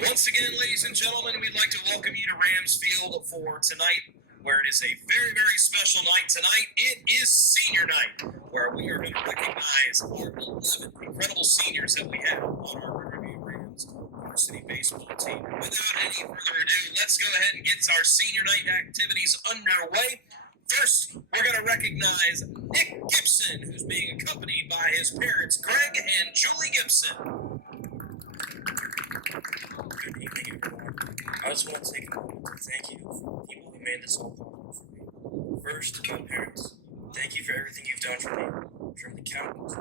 Once again, ladies and gentlemen, we'd like to welcome you to Rams Field for tonight, where it is a very, very special night tonight. It is senior night, where we are going to recognize our 11 incredible seniors that we have on our Riverview Rams Varsity baseball team. Without any further ado, let's go ahead and get our senior night activities underway. First, we're going to recognize Nick Gibson, who's being accompanied by his parents, Greg and Julie Gibson. Good evening, everyone. I just want to take a moment to thank you for the people who made this all possible for me. First, my parents. Thank you for everything you've done for me, from the accountants,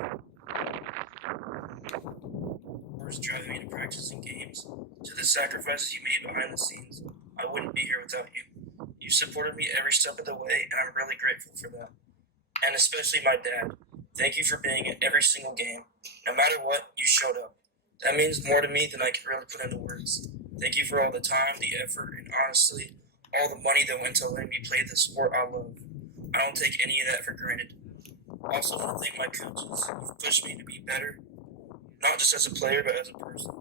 first driving me to practice and games, to the sacrifices you made behind the scenes. I wouldn't be here without you. You supported me every step of the way, and I'm really grateful for that. And especially my dad. Thank you for being at every single game. No matter what, you showed up. That means more to me than I can really put into words. Thank you for all the time, the effort, and honestly, all the money that went to letting me play the sport I love. I don't take any of that for granted. I also want to thank my coaches. You've pushed me to be better, not just as a player, but as a person.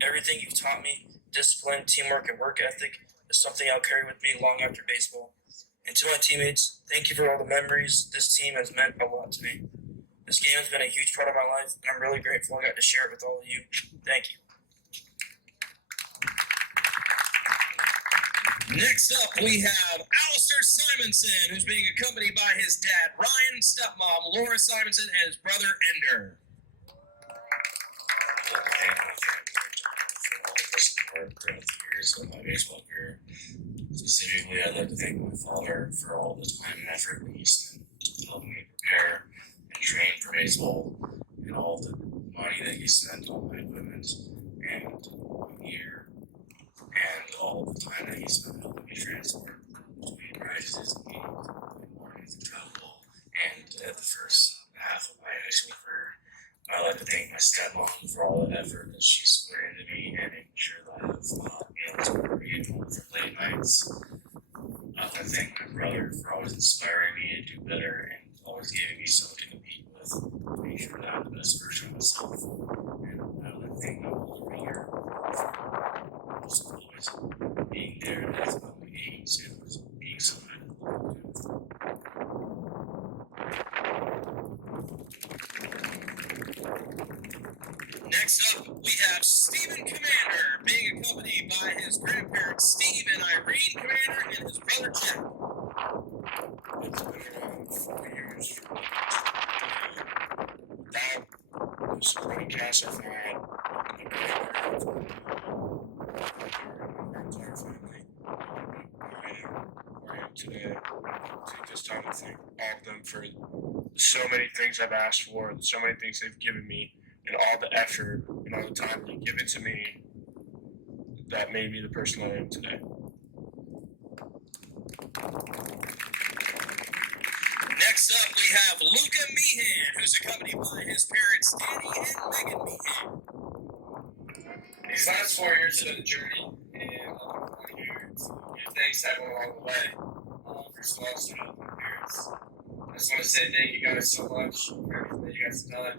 Everything you've taught me, discipline, teamwork, and work ethic, is something I'll carry with me long after baseball. And to my teammates, thank you for all the memories. This team has meant a lot to me. This game has been a huge part of my life, and I'm really grateful I got to share it with all of you. Thank you. Next up, we have Alistair Simonson, who's being accompanied by his dad, Ryan, stepmom, Laura Simonson, and his brother, Ender. Throughout the years of my baseball career. Specifically, I'd like to thank my father for all the time and effort that he spent helping me prepare and train for baseball, and all the money that he spent on my equipment and gear, and all the time that he spent helping me transfer between practices and games and mornings and travel, and at the first half of my high school career. I'd like to thank my stepmom for all the effort that she's put into me and making sure that I have meals whenever we get home from late nights. I'd like to thank my brother for always inspiring me to do better and always giving me something to compete with to make sure that I'm the best version of myself. And I'd like to thank my older brother for just always being there as well in the games and being someone I could look up to. Next up, we have Stephen Commander, being accompanied by his grandparents, Steve and Irene Commander, and his brother, Jack. It's been around 4 years. That was supporting cast I've had in the entire family. Where I am today. Take this time to thank all of them for so many things I've asked for, so many things they've given me, and all the effort and all the time they've given to me that made me the person I am today. Next up, we have Luca Meehan, who's accompanied by his parents, Danny and Megan Meehan. These last 4 years have been a journey, and I'm here to give thanks to everyone along the way. First of all, to my parents. I just want to say thank you guys so much for everything that you guys have done.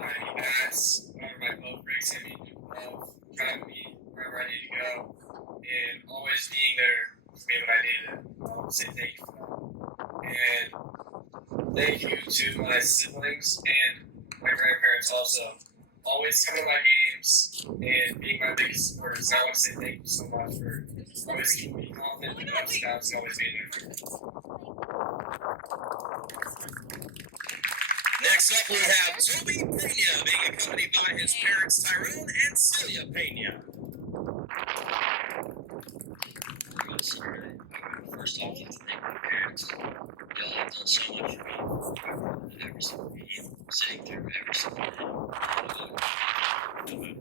You guys, whenever my club breaks in me, love driving me wherever I need to go, and always being there for me when I need it. I want to say thank you for that. And thank you to my siblings and my grandparents also. Always coming to my games and being my biggest supporters. I want to say thank you so much for always keeping me confident in the scouts and always being there for me. Next up, we have Toby Pena, being accompanied by his parents, Tyrone and Celia Pena. First off, I'd like to thank my parents. Y'all have done so much for me every single game, sitting through every single day. You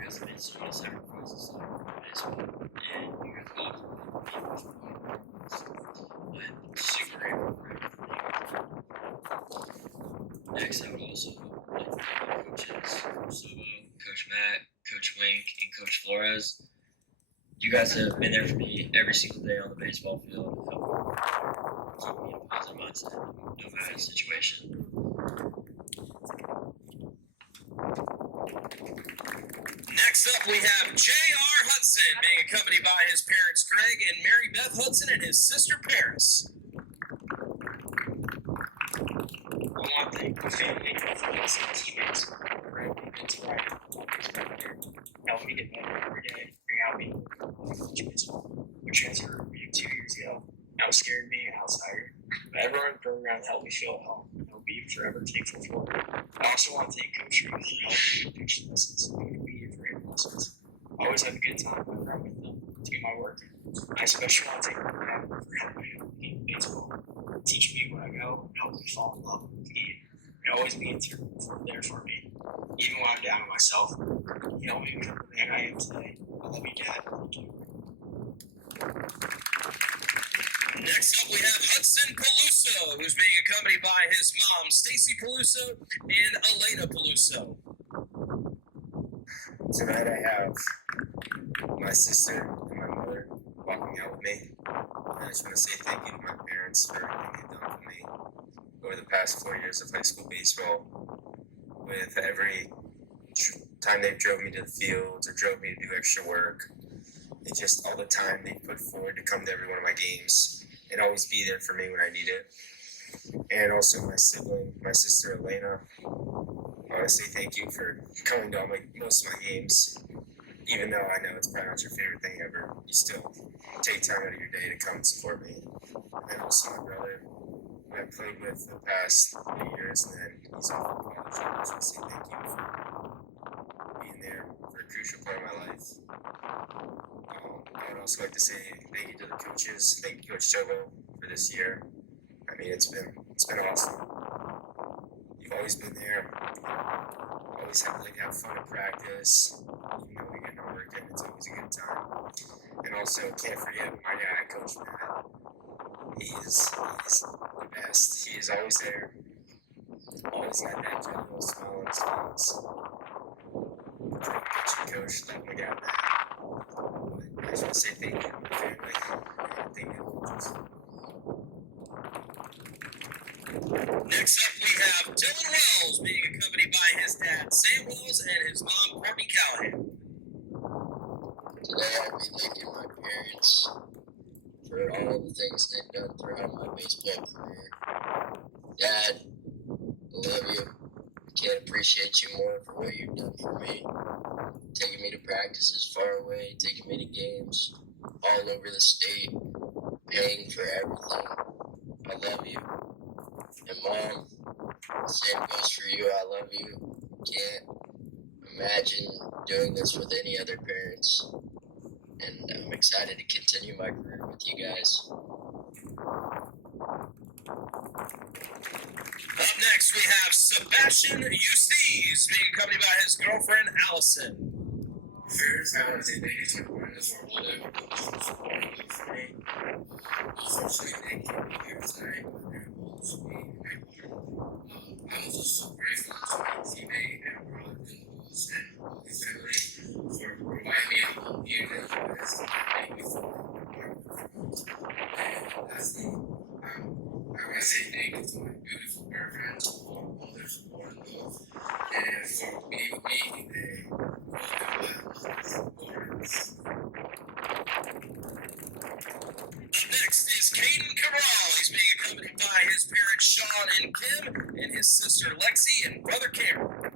guys have made so many sacrifices for baseball, and you guys have always I'm super grateful for everything. Next, I would also like to thank my coaches, Coach Sobo, Coach Matt, Coach Wink, and Coach Flores. You guys have been there for me every single day on the baseball field, helping keep me in a positive mindset, no matter the situation. Next up, we have J.R. Hudson, being accompanied by his parents Greg and Mary Beth Hudson and his sister Paris. I want to thank my family, friends, and teammates for helping me get to where I am. Helping me get better every day, figuring out me college baseball. I transferred to Riverview 2 years ago. I was scared of being an outsider, but everyone in the program helped me feel at home, and I'll be forever thankful for it. I also want to thank Coach Ruth for helping me with picture lessons and making me here for every lessons. I always have a good time whenever I'm with them to get my work in. I especially want to thank my dad for helping me with the game of baseball, teaching me where I go, and helping me fall in love with the game. And always being there for me. Even when I'm down on myself, he helped me become the man I am today. I love you, Dad. Thank you. Next up, we have Hudson Peluso, who's being accompanied by his mom, Stacy Peluso, and Elena Peluso. Tonight I have my sister and my mother walking out with me. I just want to say thank you to my parents for everything they've done for me over the past 4 years of high school baseball. With every time they drove me to the fields or drove me to do extra work, and just all the time they put forward to come to every one of my games and always be there for me when I need it. And also my sibling, my sister Elena. I want to say thank you for coming to most of my games. Even though I know it's probably not your favorite thing ever, you still take time out of your day to come and support me. And also my brother, who I played with the past 8 years, and then he's off to college. I just want to say thank you for being there for a crucial part of my life. I would also like to say thank you to the coaches. Thank you, Coach Chobo, for this year. I mean, it's been awesome. You've always been there. Always have fun at practice. Even though we get no work in, it's always a good time. And also, can't forget my guy, Coach Matt. He's the best. He is always there. Always got that gentle smile on his face. Pitching coach, love my guy Matt. I just want to say thank you to my family and thank you to the coaches. Next up, we have Dylan Wells, being accompanied by his dad, Sam Wells, and his mom, Courtney Callahan. Today I'll be thanking my parents for all the things they've done throughout my baseball career. Dad, I love you. Can't appreciate you more for what you've done for me. Taking me to practices far away, taking me to games all over the state, paying for everything. I love you. And Mom, same goes for you. I love you. Can't imagine doing this with any other parents. And I'm excited to continue my career with you guys. Up next, we have Sebastian Eustace, being accompanied by his girlfriend, Allison. First, I want to say thank you to everyone that's for holding it for me. Unfortunately, they can't be here tonight, but they're both for me. I was just so grateful to my teammate and brother and his family for providing me a whole year that has made me feel and lastly, I want to say thank you to my beautiful girlfriend for all their support and love, and for being with me today. Next is Caden Cabral. He's being accompanied by his parents, Sean and Kim, and his sister, Lexi, and brother, Cameron.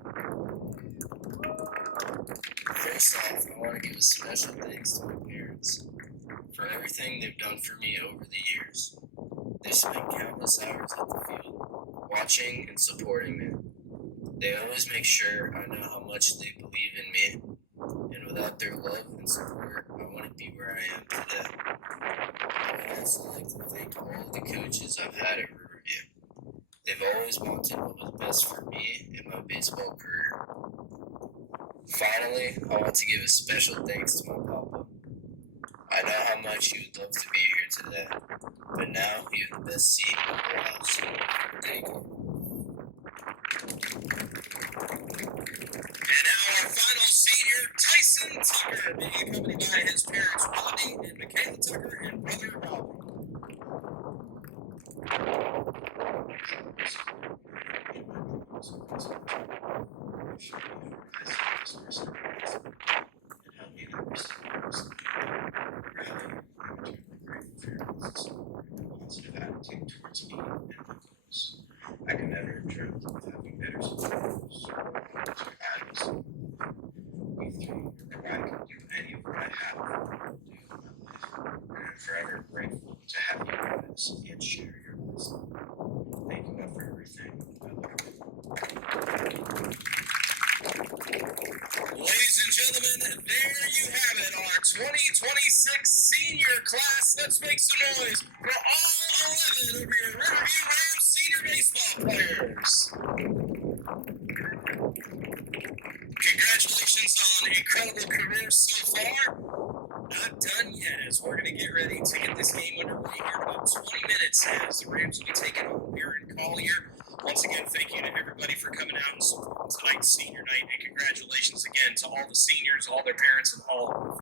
First off, I want to give a special thanks to my parents for everything they've done for me over the years. They spent countless hours at the field, watching and supporting me. They always make sure I know how much they believe in me. And without their love and support, I wouldn't be where I am today. I would also like to thank all of the coaches I've had at Riverview. They've always wanted what was best for me in my baseball career. Finally, I want to give a special thanks to my papa. I know how much you would love to be here today, but now you have the best seat in your house. Thank you. And now our final senior, Tyson Tucker, being accompanied by his parents, Robbie and Michaela Tucker, and brother, Robbie. So please wish me as the best person and help me to understand this. Rather, I'm eternally grateful for your consistent and positive attitude towards me and my goals. I could never have dreamt of having better supporters to Adams. You three are why I can do any of what I have to do in my life. And I'm forever grateful to have you guys and share your wisdom. Thank you all for everything. I love you. Ladies and gentlemen, there you have it, our 2026 senior class. Let's make some noise for all 11 of your Riverview Rams senior baseball players. Congratulations on incredible careers so far. Not done yet, as we're going to get ready to get this game underway here in about 20 minutes as the Rams will be taking on Aaron Collier. Once again, thank you to everybody for coming out and supporting tonight's senior night, and congratulations again to all the seniors, all their parents, and all